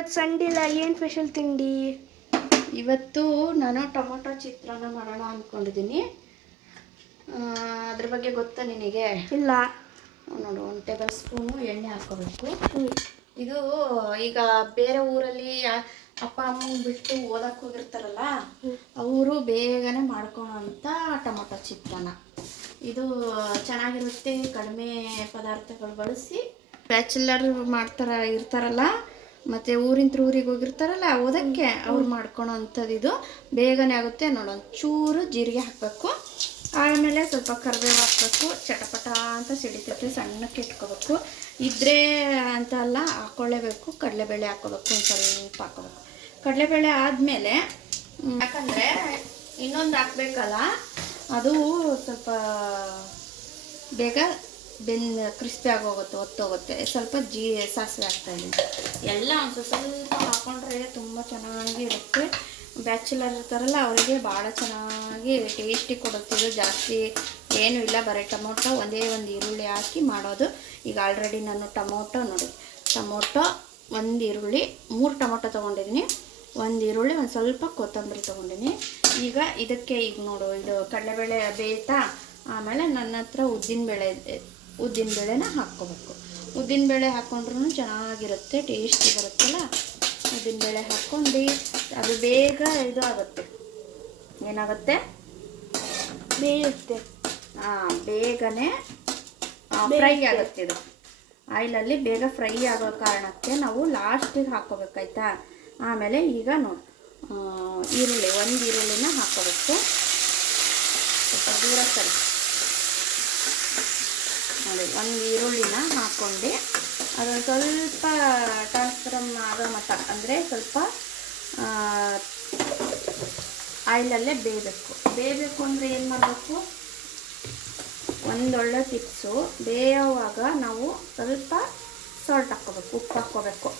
ಇವತ್ತು ಸಂಡಿಲ್ಲ ಏನು ಸ್ಪೆಷಲ್ ತಿಂಡಿ? ಇವತ್ತು ನಾನು ಟೊಮೊಟೊ ಚಿತ್ರಾನ್ನ ಮಾಡೋಣ ಅಂದ್ಕೊಂಡಿದ್ದೀನಿ ಅದ್ರ ಬಗ್ಗೆ ಗೊತ್ತಾ ನಿನಗೆ? ಇಲ್ಲ. ನೋಡು ಒಂದು ಟೇಬಲ್ ಸ್ಪೂನು ಎಣ್ಣೆ ಹಾಕೋಬೇಕು ಇದು ಈಗ ಬೇರೆ ಊರಲ್ಲಿ ಅಪ್ಪ ಅಮ್ಮ ಬಿಟ್ಟು ಓದಕ್ಕೆ ಹೋಗಿರ್ತಾರಲ್ಲ ಅವರು ಬೇಗನೆ ಮಾಡ್ಕೊಳ್ಳೋಂಥ ಟೊಮೊಟೊ ಚಿತ್ರಾನ್ನ. ಇದು ಚೆನ್ನಾಗಿರುತ್ತೆ ಕಡಿಮೆ ಪದಾರ್ಥಗಳು ಬಳಸಿ ಬ್ಯಾಚುಲರ್ ಮಾಡ್ತಾರ ಇರ್ತಾರಲ್ಲ ಮತ್ತು ಊರಿಂತ್ರ ಊರಿಗೆ ಹೋಗಿರ್ತಾರಲ್ಲ ಓದಕ್ಕೆ ಅವ್ರು ಮಾಡ್ಕೊಳೋ ಅಂಥದ್ದು ಇದು. ಬೇಗನೆ ಆಗುತ್ತೆ ನೋಡು ಒಂಚೂರು ಜೀರಿಗೆ ಹಾಕಬೇಕು. ಆಮೇಲೆ ಸ್ವಲ್ಪ ಕರಿಬೇವು ಹಾಕಬೇಕು ಚಟಪಟ ಅಂತ ಸಿಡಿತೈತೆ ಸಣ್ಣಕ್ಕೆ ಇಟ್ಕೋಬೇಕು. ಇದ್ರೆ ಅಂತ ಅಲ್ಲ ಹಾಕೊಳ್ಳೇಬೇಕು ಕಡಲೆಬೇಳೆ ಹಾಕೋಬೇಕು ಒಂದು ಸ್ವಲ್ಪ ಹಾಕೋಬೇಕು. ಕಡಲೆಬೇಳೆ ಆದಮೇಲೆ ಯಾಕಂದರೆ ಇನ್ನೊಂದು ಹಾಕ್ಬೇಕಲ್ಲ ಅದು ಸ್ವಲ್ಪ ಬೇಗ ಬೆನ್ ಕ್ರಿಸ್ಪಿ ಆಗೋಗುತ್ತೆ ಒತ್ತೋಗುತ್ತೆ. ಸ್ವಲ್ಪ ಜೀ ಸಾಸಿವೆ ಹಾಕ್ತಾ ಇದ್ದೀನಿ ಎಲ್ಲ ಒಂದು ಸ್ವಲ್ಪ ಹಾಕೊಂಡ್ರೆ ತುಂಬ ಚೆನ್ನಾಗಿ ಇರುತ್ತೆ. ಬ್ಯಾಚುಲರ್ ಇರ್ತಾರಲ್ಲ, ಅವರಿಗೆ ಭಾಳ ಚೆನ್ನಾಗಿ ಟೇಸ್ಟಿ ಕೊಡುತ್ತಿದ್ದು ಜಾಸ್ತಿ ಏನೂ ಇಲ್ಲ, ಬರೀ ಟೊಮೊಟೊ, ಒಂದೇ ಒಂದು ಈರುಳ್ಳಿ ಹಾಕಿ ಮಾಡೋದು. ಈಗ ಆಲ್ರೆಡಿ ನಾನು ಟೊಮೊಟೊ ನೋಡಿ, ಟೊಮೊಟೊ ಒಂದು ಈರುಳ್ಳಿ, ಮೂರು ಟೊಮೊಟೊ ತೊಗೊಂಡಿದ್ದೀನಿ ಒಂದು ಈರುಳ್ಳಿ, ಒಂದು ಸ್ವಲ್ಪ ಕೊತ್ತಂಬರಿ ತೊಗೊಂಡಿನಿ ಈಗ ಇದಕ್ಕೆ ಈಗ ನೋಡು, ಇದು ಕಡಲೆಬೇಳೆ ಬೇಯ್ತಾ, ಆಮೇಲೆ ನನ್ನ ಹತ್ರ ಉದ್ದಿನ ಬೇಳೆ ಉದ್ದಿನ ಬೇಳೆನ ಹಾಕ್ಕೋಬೇಕು. ಉದ್ದಿನಬೇಳೆ ಹಾಕ್ಕೊಂಡ್ರೂ ಚೆನ್ನಾಗಿರುತ್ತೆ ಟೇಸ್ಟಿ ಬರುತ್ತಲ್ಲ? ಉದ್ದಿನಬೇಳೆ ಹಾಕ್ಕೊಂಡು ಅದು ಬೇಗ ಇದು ಆಗುತ್ತೆ ಏನಾಗುತ್ತೆ? ಬೇಯುತ್ತೆ. ಹಾಂ ಬೇಗನೆ ಫ್ರೈ ಆಗುತ್ತೆ ಇದು. ಆಯಿಲಲ್ಲಿ ಬೇಗ ಫ್ರೈ ಆಗೋ ಕಾರಣಕ್ಕೆ ನಾವು ಲಾಸ್ಟಿಗೆ ಹಾಕ್ಕೋಬೇಕಾಯ್ತಾ ಆಮೇಲೆ ಈಗ ನೋಡಿ ಈರುಳ್ಳಿ ಒಂದು ಈರುಳ್ಳಿನ ಹಾಕೋಬೇಕು ಸ್ವಲ್ಪ ದೂರ ಸರಿ. ನೋಡಿ, ಒಂದು ಈರುಳ್ಳಿನ ಹಾಕ್ಕೊಂಡು ಅದೊಂದು ಸ್ವಲ್ಪ ಟ್ರಾನ್ಸ್ಫರಮ್ ಆಗೋ ಮಟ್ಟ, ಅಂದರೆ ಸ್ವಲ್ಪ ಆಯಿಲಲ್ಲೇ ಬೇಯಬೇಕು. ಬೇಯಬೇಕು ಅಂದರೆ ಏನು ಮಾಡಬೇಕು? ಒಂದೊಳ್ಳೆ ಟಿಪ್ಸು ಬೇಯೋವಾಗ ನಾವು ಸ್ವಲ್ಪ ಸಾಲ್ಟ್ ಹಾಕ್ಕೋಬೇಕು, ಉಪ್ಪು ಹಾಕ್ಕೋಬೇಕು.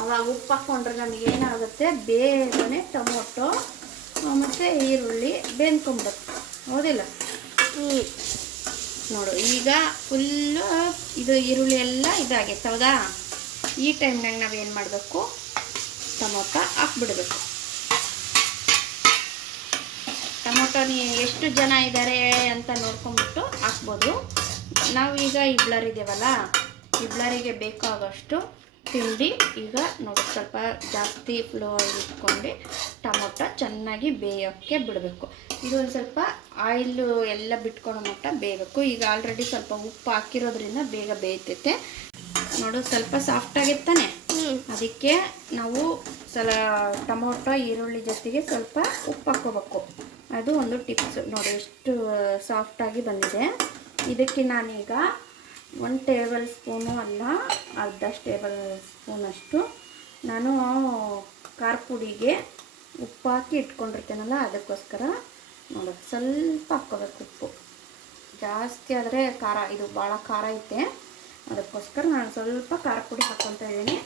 ಅವಾಗ ಉಪ್ಪು ಹಾಕ್ಕೊಂಡ್ರೆ ನಮಗೆ ಏನಾಗುತ್ತೆ? ಬೇಗನೆ ಟೊಮೊಟೊ ಮತ್ತು ಈರುಳ್ಳಿ ಬೇನ್ಕೊಂಬೇಕು ಹೌದಿಲ್ಲ? ನೋಡು, ಈಗ ಫುಲ್ಲು ಇದು ಈರುಳ್ಳಿ ಎಲ್ಲ ಇದಾಗೈತೆ, ಹೌದಾ? ಈ ಟೈಮ್ನಾಗ ನಾವೇನು ಮಾಡಬೇಕು? ಟೊಮೊಟೊ ಹಾಕ್ಬಿಡ್ಬೇಕು. ಟೊಮೊಟೊ ಎಷ್ಟು ಜನ ಇದ್ದಾರೆ ಅಂತ ನೋಡ್ಕೊಂಬಿಟ್ಟು ಹಾಕ್ಬೋದು. ನಾವೀಗ ಈಗ ಇಬ್ಳರಿದ್ದೇವಲ್ಲ ಇಬ್ಳರಿಗೆ ಬೇಕಾಗಷ್ಟು ತಿಂಡಿ ಈಗ ನೋಡಿ, ಸ್ವಲ್ಪ ಜಾಸ್ತಿ ಫ್ಲೋ ಇಟ್ಕೊಂಡು ಟೊಮೊಟೊ ಚೆನ್ನಾಗಿ ಬೇಯೋಕ್ಕೆ ಬಿಡಬೇಕು. ಇದು ಒಂದು ಸ್ವಲ್ಪ ಆಯಿಲು ಎಲ್ಲ ಬಿಟ್ಕೊಳ್ಳೋ ಮಟ್ಟ ಬೇಯಬೇಕು ಈಗ ಆಲ್ರೆಡಿ ಸ್ವಲ್ಪ ಉಪ್ಪು ಹಾಕಿರೋದ್ರಿಂದ ಬೇಗ ಬೇಯ್ತೈತೆ. ನೋಡು ಸ್ವಲ್ಪ ಸಾಫ್ಟ್ ಆಗಿರ್ತಾನೆ ಹ್ಞೂ ಅದಕ್ಕೆ ನಾವು ಸಲ ಟೊಮೊಟೊ ಈರುಳ್ಳಿ ಜೊತೆಗೆ ಸ್ವಲ್ಪ ಉಪ್ಪು ಹಾಕೋಬೇಕು ಅದು ಒಂದು ಟಿಪ್ಸ್ ನೋಡಿ ಎಷ್ಟು ಸಾಫ್ಟಾಗಿ ಬಂದಿದೆ. ಇದಕ್ಕೆ ನಾನೀಗ ಒಂದು ಟೇಬಲ್ ಸ್ಪೂನು ಅಲ್ಲ ಅರ್ಧ ಟೇಬಲ್ ಸ್ಪೂನಷ್ಟು ನಾನು ಖಾರ ಪುಡಿಗೆ ಉಪ್ಪು ಹಾಕಿ ಇಟ್ಕೊಂಡಿರ್ತೇನಲ್ಲ ಅದಕ್ಕೋಸ್ಕರ ನೋಡಿ ಸ್ವಲ್ಪ ಹಾಕ್ಕೋಬೇಕು ಉಪ್ಪು. ಜಾಸ್ತಿ ಆದರೆ ಖಾರ ಇದು ಭಾಳ ಖಾರ ಐತೆ. ಅದಕ್ಕೋಸ್ಕರ ನಾನು ಸ್ವಲ್ಪ ಖಾರ ಪುಡಿ ಹಾಕ್ಕೊತಾ ಇದ್ದೀನಿ.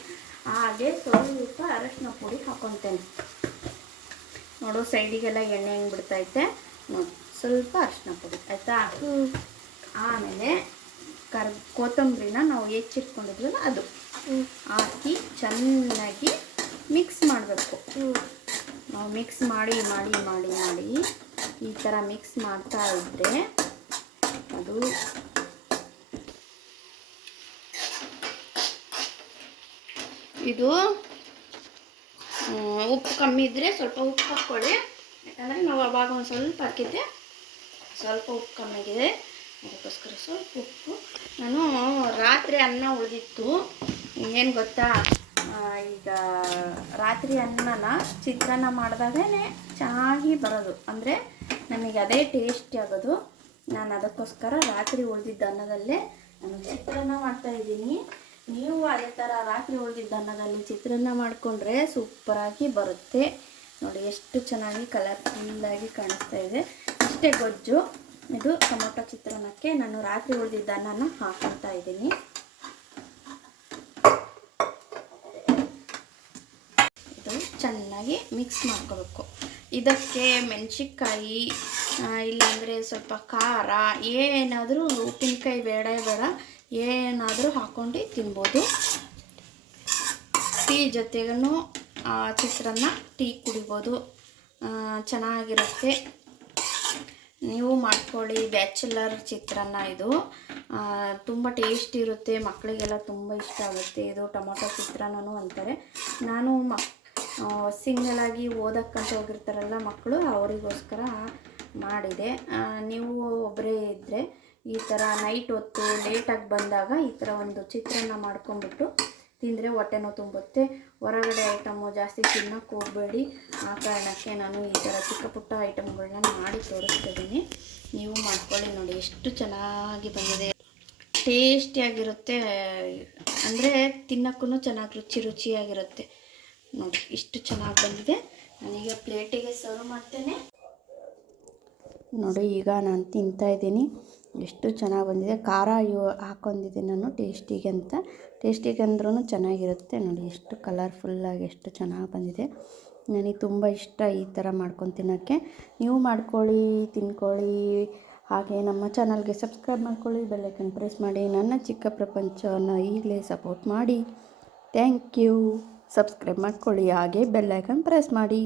ಹಾಗೆ ಸ್ವಲ್ಪ ಅರಶಿನ ಪುಡಿ ಹಾಕ್ಕೊತೇನೆ. ನೋಡು ಸೈಡಿಗೆಲ್ಲ ಎಣ್ಣೆ ಹೆಂಗೆ ಬಿಡ್ತೈತೆ. ನೋಡಿ ಸ್ವಲ್ಪ ಅರಶಿನ ಪುಡಿ ಆಯಿತಾ? ಆಮೇಲೆ ಕರ್ ಕೊತ್ತಂಬರಿನ ನಾವು ಹೆಚ್ಚಿಟ್ಕೊಂಡಿದ್ವಲ್ಲ ಅದು. ಹಾಕಿ ಚೆನ್ನಾಗಿ ಮಿಕ್ಸ್ ಮಾಡಬೇಕು. ನಾವು ಮಿಕ್ಸ್ ಮಾಡಿ ಮಾಡಿ ಮಾಡಿ ಮಾಡಿ ಈ ಥರ ಮಿಕ್ಸ್ ಮಾಡ್ತಾ ಇದ್ದರೆ ಅದು ಇದು ಉಪ್ಪು ಕಮ್ಮಿ ಇದ್ದರೆ ಸ್ವಲ್ಪ ಉಪ್ಪು ಹಾಕ್ಕೊಳ್ಳಿ. ಯಾಕಂದರೆ ನಾವು ಅವಾಗ ಒಂದು ಸ್ವಲ್ಪ ಹಾಕಿದ್ದೆ. ಸ್ವಲ್ಪ ಉಪ್ಪು ಕಮ್ಮಿ ಆಗಿದೆ. ಅದಕ್ಕೋಸ್ಕರ ಸ್ವಲ್ಪ ಉಪ್ಪು. ನಾನು ರಾತ್ರಿ ಅನ್ನ ಉಳಿದಿತ್ತು. ಏನು ಗೊತ್ತಾ? ಈಗ ರಾತ್ರಿ ಅನ್ನನ ಚಿತ್ರಾನ್ನ ಮಾಡಿದಾಗೇ ಚೆನ್ನಾಗಿ ಬರೋದು. ಅಂದರೆ ನಮಗೆ ಅದೇ ಟೇಸ್ಟಿ ಆಗೋದು. ನಾನು ಅದಕ್ಕೋಸ್ಕರ ರಾತ್ರಿ ಉಳಿದಿದ್ದ ಅನ್ನದಲ್ಲೇ ನಾನು ಚಿತ್ರಾನ್ನ ಮಾಡ್ತಾ ಇದ್ದೀನಿ. ನೀವು ಅದೇ ಥರ ರಾತ್ರಿ ಉಳಿದಿದ್ದ ಅನ್ನದಲ್ಲಿ ಚಿತ್ರಾನ್ನ ಮಾಡಿಕೊಂಡ್ರೆ ಸೂಪರಾಗಿ ಬರುತ್ತೆ. ನೋಡಿ ಎಷ್ಟು ಚೆನ್ನಾಗಿ ಕಲರ್ಫುಲ್ಲಾಗಿ ಕಾಣಿಸ್ತಾ ಇದೆ. ಇಷ್ಟೇ ಗೊಜ್ಜು. ಇದು ಟೊಮೊಟೊ ಚಿತ್ರಾನ್ನಕ್ಕೆ ನಾನು ರಾತ್ರಿ ಉಳಿದಿದ್ದ ಅನ್ನನ ಹಾಕೊತಾ ಇದ್ದೀನಿ. ಇದು ಚೆನ್ನಾಗಿ ಮಿಕ್ಸ್ ಮಾಡ್ಕೋಬೇಕು. ಇದಕ್ಕೆ ಮೆಣಸಿನ್ಕಾಯಿ ಇಲ್ಲಾಂದರೆ ಸ್ವಲ್ಪ ಖಾರ, ಏನಾದರೂ ಉಪ್ಪಿನಕಾಯಿ ಬೇಡ ಬೇಡ, ಏನಾದರೂ ಹಾಕ್ಕೊಂಡು ತಿನ್ಬೋದು. ಟೀ ಜೊತೆಗೂ ಚಿತ್ರಾನ್ನ ಟೀ ಕುಡಿಬೋದು. ಚೆನ್ನಾಗಿರುತ್ತೆ. ನೀವು ಮಾಡ್ಕೊಳ್ಳಿ, ಬ್ಯಾಚುಲರ್ ಚಿತ್ರಾನ್ನ ಇದು. ತುಂಬ ಟೇಸ್ಟ್ ಇರುತ್ತೆ ಮಕ್ಕಳಿಗೆಲ್ಲ ತುಂಬ ಇಷ್ಟ ಆಗುತ್ತೆ. ಇದು ಟೊಮೊಟೊ ಚಿತ್ರಾನ್ನನೂ ಅಂತಾರೆ. ನಾನು ಮಕ್ ಸಿಂಗಲ್ ಆಗಿ ಓದಕ್ಕಂತ ಹೋಗಿರ್ತಾರಲ್ಲ ಮಕ್ಕಳು ಅವರಿಗೋಸ್ಕರ ಮಾಡಿದೆ. ನೀವು ಒಬ್ಬರೇ ಇದ್ದರೆ ಈ ಥರ ನೈಟ್ ಹೊತ್ತು ಲೇಟಾಗಿ ಬಂದಾಗ ಈ ಥರ ಒಂದು ಚಿತ್ರಾನ್ನ ಮಾಡ್ಕೊಂಬಿಟ್ಟು ತಿಂದರೆ ಹೊಟ್ಟೆನೋ ತುಂಬುತ್ತೆ. ಹೊರಗಡೆ ಐಟಮು ಜಾಸ್ತಿ ತಿನ್ನೋಕ್ಕೆ ಹೋಗಬೇಡಿ. ಆ ಕಾರಣಕ್ಕೆ ನಾನು ಈ ಥರ ಚಿಕ್ಕ ಪುಟ್ಟ ಐಟಮ್ಗಳನ್ನ ಮಾಡಿ ತೋರಿಸ್ತಿದ್ದೀನಿ. ನೀವು ಮಾಡ್ಕೊಳ್ಳಿ ನೋಡಿ, ಎಷ್ಟು ಚೆನ್ನಾಗಿ ಬಂದಿದೆ. ಟೇಸ್ಟಿಯಾಗಿರುತ್ತೆ ಅಂದರೆ ತಿನ್ನೋಕ್ಕೂ ಚೆನ್ನಾಗಿ ರುಚಿ ರುಚಿಯಾಗಿರುತ್ತೆ. ನೋಡಿ, ಇಷ್ಟು ಚೆನ್ನಾಗಿ ಬಂದಿದೆ. ನಾನೀಗ ಪ್ಲೇಟಿಗೆ ಸರ್ವ್ ಮಾಡ್ತೇನೆ. ನೋಡಿ, ಈಗ ನಾನು ತಿಂತಾ ಇದ್ದೀನಿ. ಎಷ್ಟು ಚೆನ್ನಾಗಿ ಬಂದಿದೆ. ಖಾರ ಇವು ಹಾಕೊಂಡಿದ್ದೀನಿ ನಾನು ಟೇಸ್ಟಿಗೆ ಅಂತ. ಟೇಸ್ಟಿಗೆ ಅಂದ್ರೂ ಚೆನ್ನಾಗಿರುತ್ತೆ. ನೋಡಿ, ಎಷ್ಟು ಕಲರ್ಫುಲ್ಲಾಗಿ ಎಷ್ಟು ಚೆನ್ನಾಗಿ ಬಂದಿದೆ. ನನಗೆ ತುಂಬ ಇಷ್ಟ ಈ ಥರ ಮಾಡ್ಕೊಂಡು ತಿನ್ನೋಕ್ಕೆ. ನೀವು ಮಾಡ್ಕೊಳ್ಳಿ, ತಿನ್ಕೊಳ್ಳಿ. ಹಾಗೆ ನಮ್ಮ ಚಾನಲ್ಗೆ ಸಬ್ಸ್ಕ್ರೈಬ್ ಮಾಡ್ಕೊಳ್ಳಿ. ಬೆಲ್ಲೈಕನ್ ಪ್ರೆಸ್ ಮಾಡಿ. ನನ್ನ ಚಿಕ್ಕ ಪ್ರಪಂಚವನ್ನು ಈಗಲೇ ಸಪೋರ್ಟ್ ಮಾಡಿ. Thank you. ಸಬ್ಸ್ಕ್ರೈಬ್ ಮಾಡ್ಕೊಳ್ಳಿ ಹಾಗೆ ಬೆಲ್ಲೈಕನ್ ಪ್ರೆಸ್ ಮಾಡಿ.